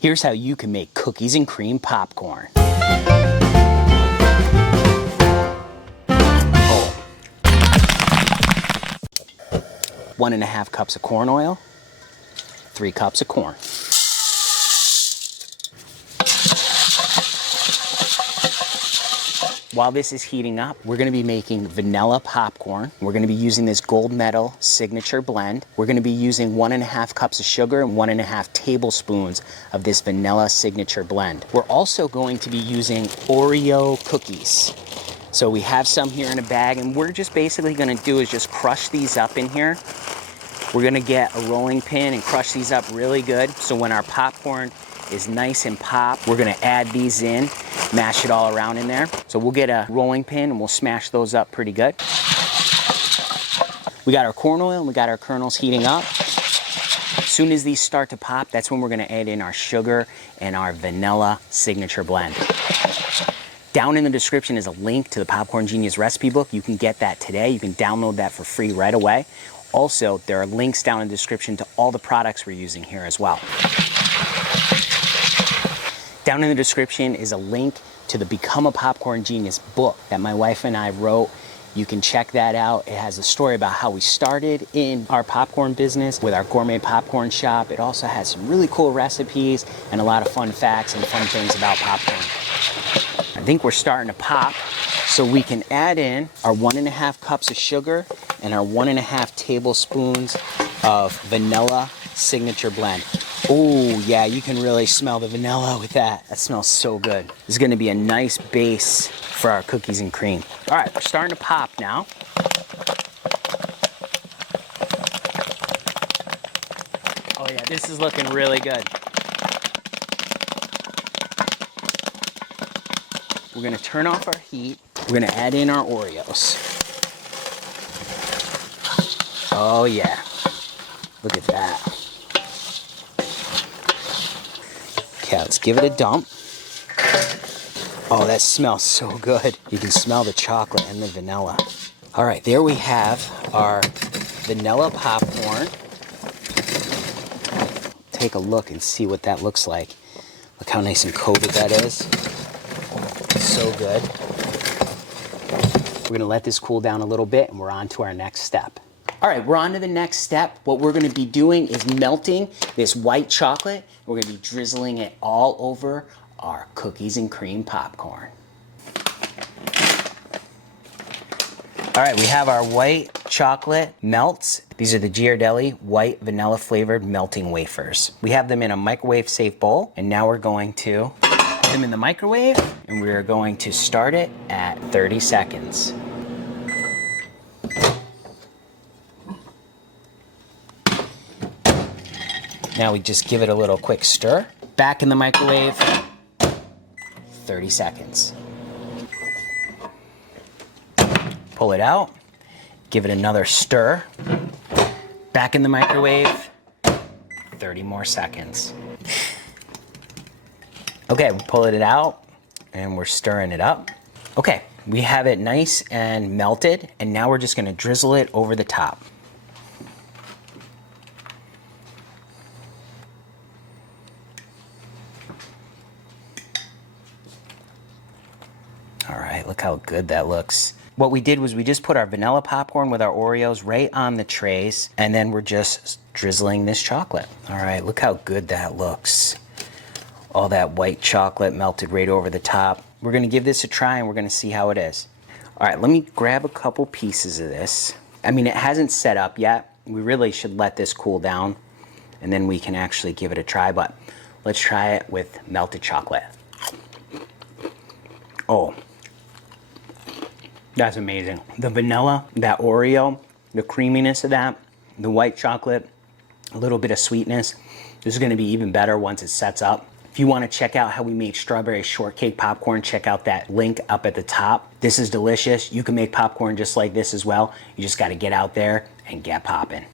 Here's how you can make cookies and cream popcorn. 1.5 cups of corn oil, 3 cups of corn. While this is heating up, we're gonna be making vanilla popcorn. We're gonna be using this gold medal signature blend. We're gonna be using 1.5 cups of sugar and 1.5 tablespoons of this vanilla signature blend. We're also going to be using Oreo cookies. So we have some here in a bag, and we're just basically gonna do is just crush these up in here. We're gonna get a rolling pin and crush these up really good. So when our popcorn is nice and popped, we're gonna add these in, mash it all around in there. So we'll get a rolling pin and we'll smash those up pretty good. We got our corn oil and we got our kernels heating up. As soon as these start to pop, that's when we're gonna add in our sugar and our vanilla signature blend. Down in the description is a link to the Popcorn Genius recipe book. You can get that today. You can download that for free right away. Also, there are links down in the description to all the products we're using here as well. Down in the description is a link to the Become a Popcorn Genius book that my wife and I wrote. You can check that out. It has a story about how we started in our popcorn business with our gourmet popcorn shop. It also has some really cool recipes and a lot of fun facts and fun things about popcorn. I think we're starting to pop, so we can add in our 1.5 cups of sugar and our 1.5 tablespoons of vanilla signature blend. Oh yeah, you can really smell the vanilla with that. That smells so good. This is gonna be a nice base for our cookies and cream. All right, we're starting to pop now. Oh yeah, this is looking really good. We're gonna turn off our heat. We're gonna add in our Oreos. Oh yeah, look at that. Okay, let's give it a dump. Oh, that smells so good. You can smell the chocolate and the vanilla. All right, there we have our vanilla popcorn. Take a look and see what that looks like. Look how nice and coated that is. So good. We're gonna let this cool down a little bit and we're on to our next step. All right, we're on to the next step. What we're gonna be doing is melting this white chocolate. We're gonna be drizzling it all over our cookies and cream popcorn. All right, we have our white chocolate melts. These are the Ghirardelli white vanilla flavored melting wafers. We have them in a microwave safe bowl, and now we're going to put them in the microwave, and we're going to start it at 30 seconds. Now we just give it a little quick stir. Back in the microwave, 30 seconds. Pull it out, give it another stir. Back in the microwave, 30 more seconds. Okay, we're pulling it out and we're stirring it up. Okay, we have it nice and melted, and now we're just gonna drizzle it over the top. All right, look how good that looks. What we did was we just put our vanilla popcorn with our Oreos right on the trays, and then we're just drizzling this chocolate. All right, look how good that looks. All that white chocolate melted right over the top. We're gonna give this a try and we're gonna see how it is. All right, let me grab a couple pieces of this. I mean, it hasn't set up yet. We really should let this cool down and then we can actually give it a try, but let's try it with melted chocolate. Oh. That's amazing. The vanilla, that Oreo, the creaminess of that, the white chocolate, a little bit of sweetness. This is gonna be even better once it sets up. If you wanna check out how we make strawberry shortcake popcorn, check out that link up at the top. This is delicious. You can make popcorn just like this as well. You just gotta get out there and get poppin'.